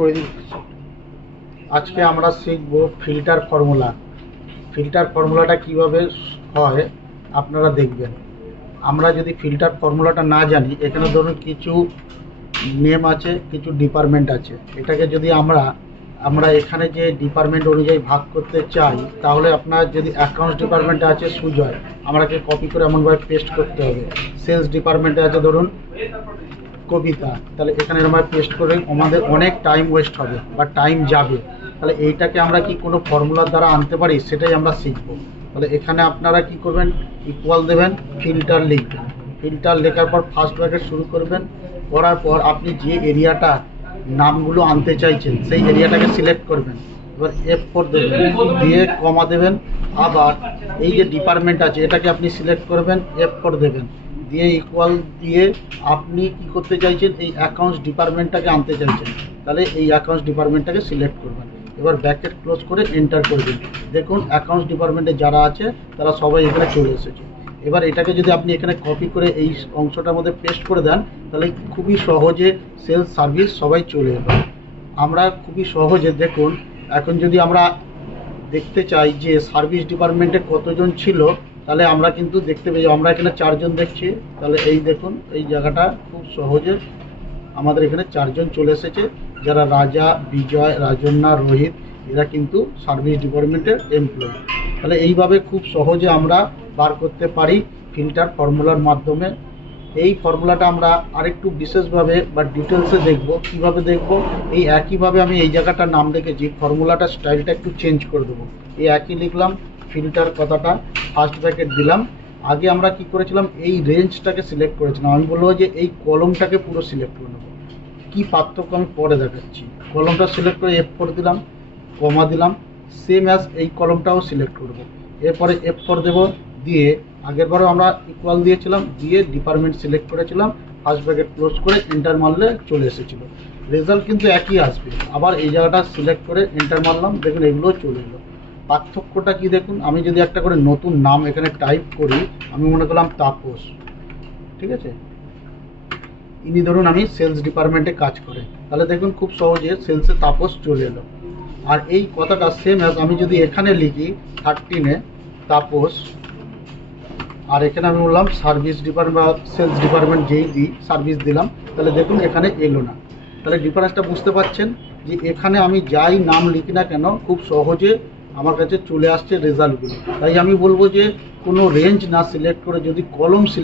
করে দিচ্ছি। আজকে আমরা শিখব ফিল্টার ফর্মুলা। ফিল্টার ফর্মুলাটা কিভাবে হয় আপনারা দেখবেন। আমরা যদি ফিল্টার ফর্মুলাটা না জানি, এখানে ধরুন কিছু নেম আছে, কিছু ডিপার্টমেন্ট আছে, এটাকে যদি আমরা এখানে যে ডিপার্টমেন্ট অনুযায়ী ভাগ করতে চাই, তাহলে আপনার যদি অ্যাকাউন্টস ডিপার্টমেন্টে আছে সুজয়, আমাকে কপি করে এমনভাবে পেস্ট করতে হবে। সেলস ডিপার্টমেন্টে আছে ধরুন কবিতা, তাহলে এখানে এরকম পেস্ট করে আমাদের অনেক টাইম ওয়েস্ট হবে বা টাইম যাবে। তাহলে এইটাকে আমরা কি কোনো ফর্মুলার দ্বারা আনতে পারি, সেটাই আমরা শিখবো। তাহলে এখানে আপনারা কি করবেন, ইকুয়াল দেবেন, ফিল্টার লিখবেন। ফিল্টার লেখার পর ফার্স্ট ব্র্যাকেট শুরু করবেন। করার পর আপনি যে এরিয়াটা নামগুলো আনতে চাইছেন সেই এরিয়াটাকে সিলেক্ট করবেন। এবার F4 দেবেন, দিয়ে কমা দেবেন। আবার এই যে ডিপার্টমেন্ট আছে এটাকে আপনি সিলেক্ট করবেন, F4 দেবেন, দিয়ে ইকুয়াল দিয়ে আপনি কি করতে চাইছেন, এই অ্যাকাউন্টস ডিপার্টমেন্টটাকে আনতে চাইছেন, তাহলে এই অ্যাকাউন্টস ডিপার্টমেন্টটাকে সিলেক্ট করবেন। এবার ব্র্যাকেট ক্লোজ করে এন্টার করবেন। দেখুন অ্যাকাউন্টস ডিপার্টমেন্টে যারা আছে তারা সবাই এখানে চলে এসেছে। এবার এটাকে যদি আপনি এখানে কপি করে এই অংশটার মধ্যে পেস্ট করে দেন, তাহলে খুবই সহজে সেলস সার্ভিস সবাই চলে এলো। আমরা খুবই সহজে দেখুন, এখন যদি আমরা দেখতে চাই যে সার্ভিস ডিপার্টমেন্টে কতজন ছিল, তাহলে আমরা কিন্তু দেখতে পাই আমরা এখানে 4 জন দেখছি। তাহলে এই দেখুন এই জায়গাটা খুব সহজে আমাদের এখানে 4 জন চলে এসেছে, যারা রাজা, বিজয়, রাজন্যা, রোহিত, এরা কিন্তু সার্ভিস ডিপার্টমেন্টের এমপ্লয়ি। তাহলে এইভাবে খুব সহজে আমরা বার করতে পারি ফিল্টার ফর্মুলার মাধ্যমে। এই ফর্মুলাটা আমরা আরেকটু বিশেষভাবে বা ডিটেলসে দেখব। কিভাবে দেখব, এই একইভাবে আমি এই জায়গাটার নাম লিখেছি, ফর্মুলাটা স্টাইলটা একটু চেঞ্জ করে দেবো। এই একই লিখলাম, ফিল্টার কথাটা ফার্স্ট ব্র্যাকেট দিলাম। আগে আমরা কি করেছিলাম, এই রেঞ্জটাকে সিলেক্ট করেছিলাম। আমি বলবো যে এই কলমটাকে পুরো সিলেক্ট করে নেবো। কী পার্থক্য আমি পরে দেখাচ্ছি। কলমটা সিলেক্ট করে F4 দিলাম, কমা দিলাম, সেম অ্যাজ এই কলমটাও সিলেক্ট করব। এরপরে F4 দেব, দিয়ে আগেরবারও আমরা ইকুয়াল দিয়েছিলাম, দিয়ে ডিপার্টমেন্ট সিলেক্ট করেছিলাম, ফার্স্ট ব্র্যাকেট ক্লোজ করে এন্টার মারলে চলে এসেছিলো। রেজাল্ট কিন্তু একই আসবে। আবার এই জায়গাটা সিলেক্ট করে এন্টার মারলাম, দেখুন এগুলো চলে এলো। পার্থক্যটা কি দেখুন, আমি যদি একটা করে নতুন নাম এখানে টাইপ করি, আমি মনে করলাম তাপস, ঠিক আছে, ইনি ধরুন আমি সেলস ডিপার্টমেন্টে কাজ করে, তাহলে দেখুন খুব সহজে সেলসে তাপস চলে এলো। আর এই কথাটা সেম অ্যাজ আমি যদি এখানে লিখি 13-এ তাপস, আর এখানে আমি বললাম সার্ভিস ডিপার্টমেন্ট বা সেলস ডিপার্টমেন্ট যেই দিই সার্ভিস দিলাম, তাহলে দেখুন এখানে এলো না। তাহলে ডিফারেন্সটা বুঝতে পারছেন যে এখানে আমি যাই নাম লিখি না কেন খুব সহজে আমার কাছে চলে আসছে রেজাল্টগুলো। তাই আমি বলবো যে কোনো রেঞ্জ না সিলেক্ট করে যদি কলম সিলেক্ট